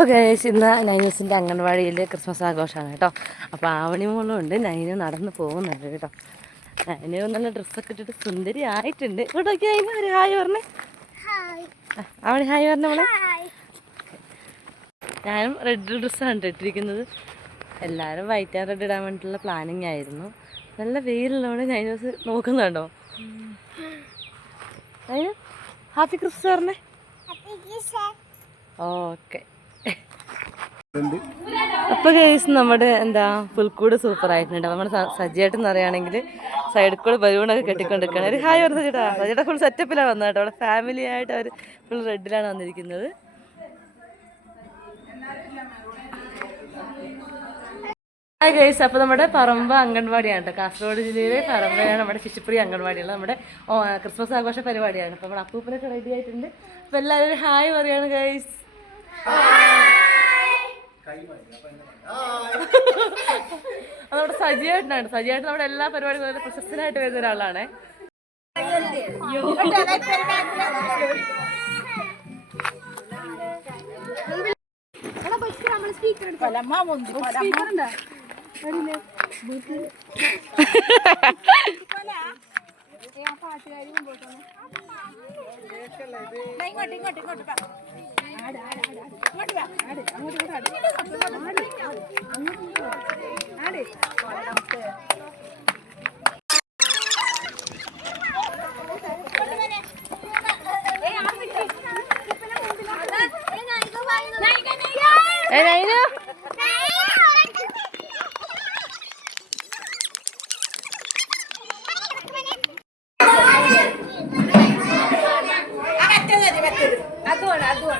അപ്പോൾ ഗൈസ് ഇന്ന് നൈനൂസിൻ്റെ അംഗൻവാടിയിൽ ക്രിസ്മസ് ആഘോഷമാണ് കേട്ടോ. അപ്പോൾ ആവണി മോളും ഉണ്ട്, നൈനു നടന്ന് പോകുന്നുണ്ട് കേട്ടോ. നൈനു നല്ല ഡ്രസ്സൊക്കെ ഇട്ടിട്ട് സുന്ദരി ആയിട്ടുണ്ട്. ഇവിടെ നോക്കിയാൽ അതിന് ഒരു ഹായ് പറഞ്ഞേ. ആവണി ഹായ് പറഞ്ഞ മോളെ. ഞാനും റെഡ് ഡ്രസ്സാണ് ഇട്ടിരിക്കുന്നത്. എല്ലാവരും വൈറ്റ് ആൻഡ് റെഡ് ഇടാൻ വേണ്ടിയിട്ടുള്ള പ്ലാനിങ് ആയിരുന്നു. നല്ല വെയിലുള്ളതുകൊണ്ട് നൈനൂസ് നോക്കുന്നുണ്ടോ. നൈനു ഹാപ്പി ക്രിസ്മസ് പറഞ്ഞേ. ഓക്കെ. അപ്പോൾ ഗൈസ് നമ്മുടെ പുൽക്കൂട് സൂപ്പർ ആയിട്ടുണ്ട്. നമ്മുടെ സജിയായിട്ടെന്ന് പറയുകയാണെങ്കിൽ സൈഡിൽ കൂടെ ബലൂണൊക്കെ കെട്ടിക്കൊണ്ടിരിക്കുകയാണ്. ഒരു ഹായ് പറഞ്ഞു ചേട്ടാ. സജിയുടെ ഫുൾ സെറ്റപ്പിലാണ് വന്നത് കേട്ടോ. അവിടെ ഫാമിലി ആയിട്ട് അവർ ഫുൾ റെഡിലാണ് വന്നിരിക്കുന്നത്. Hi guys. അപ്പോൾ നമ്മുടെ പറമ്പ അംഗൻവാടിയാണ് കേട്ടോ. കാസർഗോഡ് ജില്ലയിലെ പറമ്പയാണ് നമ്മുടെ ശിശുപ്രിയ അംഗൻവാടിയുള്ളത്. നമ്മുടെ ക്രിസ്മസ് ആഘോഷ പരിപാടിയാണ്. അപ്പോൾ നമ്മുടെ അപ്പൂപ്പനൊക്കെ റെഡി ആയിട്ടുണ്ട്. അപ്പോൾ എല്ലാവരും ഹായ് പറയാണ് ഗൈസ്. നമ്മുടെ സജിയായിട്ടാണ്. സജിയായിട്ട് നമ്മുടെ എല്ലാ പരിപാടികളും പ്രശസ്തനായിട്ട് വരുന്ന ഒരാളാണ്. അതുമാണ്